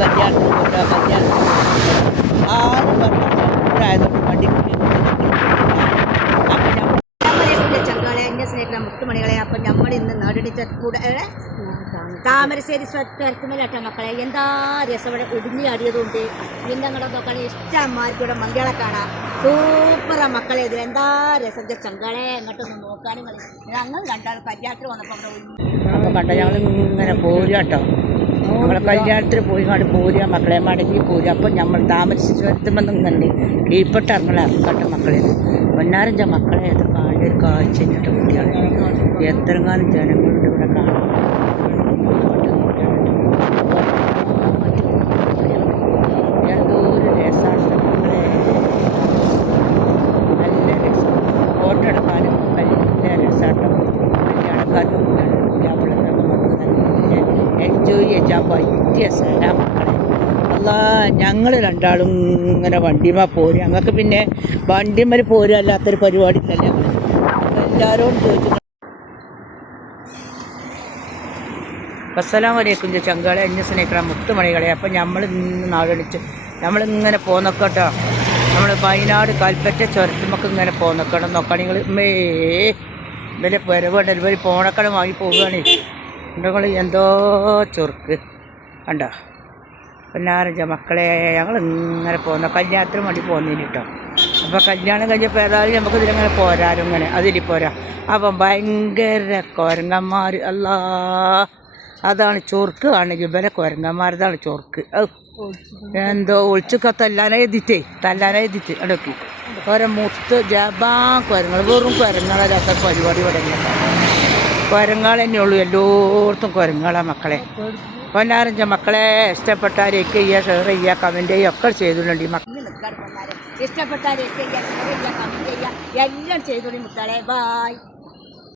കല്യാണത്തിന് പോയിട്ട് ആരും പറഞ്ഞായതുകൊണ്ട് വണ്ടിക്കൂലി ചങ്കാളെ എന്നെ സ്നേഹിക്കുന്ന മുത്തുമണികളെ. അപ്പം നമ്മൾ ഇന്ന് നാടിടിച്ച കൂടെ താമരശ്ശേരി സ്വരത്തുമല്ലാട്ടോ മക്കളെ. എന്താ രസം ഇവിടെ ഇടിഞ്ഞ് ആടിയതുകൊണ്ട് പിന്നെ അങ്ങോട്ട് നോക്കാൻ ഇഷ്ടന്മാർക്കൂടെ മന്തികളെ കാണാം. സൂപ്പറാ മക്കളെ. ഇത് എന്താ രസം ചങ്കാളെ. അങ്ങോട്ടൊന്ന് നോക്കാനും ഞങ്ങൾ രണ്ടാൾ കല്യാണത്തിന് വന്നപ്പോൾ അപ്പോൾ കണ്ട ഞങ്ങൾ ഇങ്ങനെ പോരുകട്ടോ. നമ്മളെ കല്യാണത്തിന് പോയി കണ്ട് പോരുക മക്കളെ മടങ്ങി പോരുക. അപ്പം നമ്മൾ താമരശ്ശേരി സ്വരത്തുമ്പോൾ ഇങ്ങനെ കീഴ്പ്പെട്ട് ഇറങ്ങട്ടെ മക്കളെ. പൊന്നാരഞ്ച മക്കളെ അത് കാണുന്ന ഒരു കാഴ്ച കഴിഞ്ഞിട്ട് കുട്ടിയാണ്. എത്രങ്ങാനും ജനങ്ങളുടെ ഇവിടെ കാണും. എന്തോ ഒരു രസമാണ് മക്കളെ. നല്ല രസം. ഫോട്ടോ എടുക്കാനും നല്ല രസമാട്ടോ. കല്യാണക്കാർക്കും എൻജോയ് ചെയ്യാൻ പറ്റിയ സ്ഥലം മക്കളെ. അല്ല ഞങ്ങൾ രണ്ടാളും ഇങ്ങനെ വണ്ടിമ പോരും. ഞങ്ങൾക്ക് പിന്നെ വണ്ടിമേൽ പോരും അല്ലാത്തൊരു പരിപാടി തന്നെ. എല്ലാവരോടും ചോദിച്ചു അസ്സലാമു അലൈക്കും ചങ്കാളെ എന്നെ സ്നേഹിക്കണം മുത്തുമണികളെ. അപ്പം നമ്മൾ ഇന്ന് നാടടിച്ച് നമ്മളിങ്ങനെ പോന്നോക്കട്ടോ. നമ്മൾ വയനാട് കൽപ്പറ്റ ചുരത്തുമൊക്കെ ഇങ്ങനെ പോന്നോക്കണം. നോക്കാം നിങ്ങൾ ഇവരെ വരവുണ്ട്. ഇവർ പോണക്കട വാങ്ങി പോവുകയാണ്. നിങ്ങൾ എന്തോ ചൊറുക്ക് കണ്ടോ. പൊന്നാരഞ്ച മക്കളെ ഞങ്ങൾ ഇങ്ങനെ പോകുന്ന കല്യാണത്തിന് വേണ്ടി പോകുന്നതിന് കേട്ടോ. അപ്പോൾ കല്യാണം കഴിഞ്ഞപ്പോൾ ഏതായാലും നമുക്ക് ഇതിലങ്ങനെ പോരാലും ഇങ്ങനെ അതിൽ പോരാ. അപ്പം ഭയങ്കര കുരങ്ങന്മാർ. അല്ലാ അതാണ് ചൊറുക്ക് കാണുന്നെങ്കിൽ ഇവരെ കുരങ്ങന്മാരതാണ് ചൊറുക്ക്. എന്തോ ഒളിച്ചൊക്കെ തല്ലാനെഴുതിട്ടേ അടക്കി ഓരോ മുത്ത് ജപാ കുരങ്ങൾ വെറും കുരങ്ങളൊക്കെ പരിപാടി തുടങ്ങി. കുരങ്ങൾ തന്നെ ഉള്ളൂ എല്ലായിടത്തും കുരങ്ങളാണ് മക്കളെ. പൊന്നാരഞ്ച മക്കളെ ഇഷ്ടപ്പെട്ടാൽ ലൈക്ക് ചെയ്യുക, ഷെയർ ചെയ്യുക, കമൻറ്റ് ചെയ്യുക ഒക്കെ ചെയ്തിട്ടുണ്ട്. ഇഷ്ടപ്പെട്ടാൽ ലൈക്ക് ചെയ്യുക, ഷെയർ ചെയ്യുക, കമൻറ്റ് ചെയ്യുക എല്ലാം ചെയ്തോളി മുത്താളെ. ബായ്.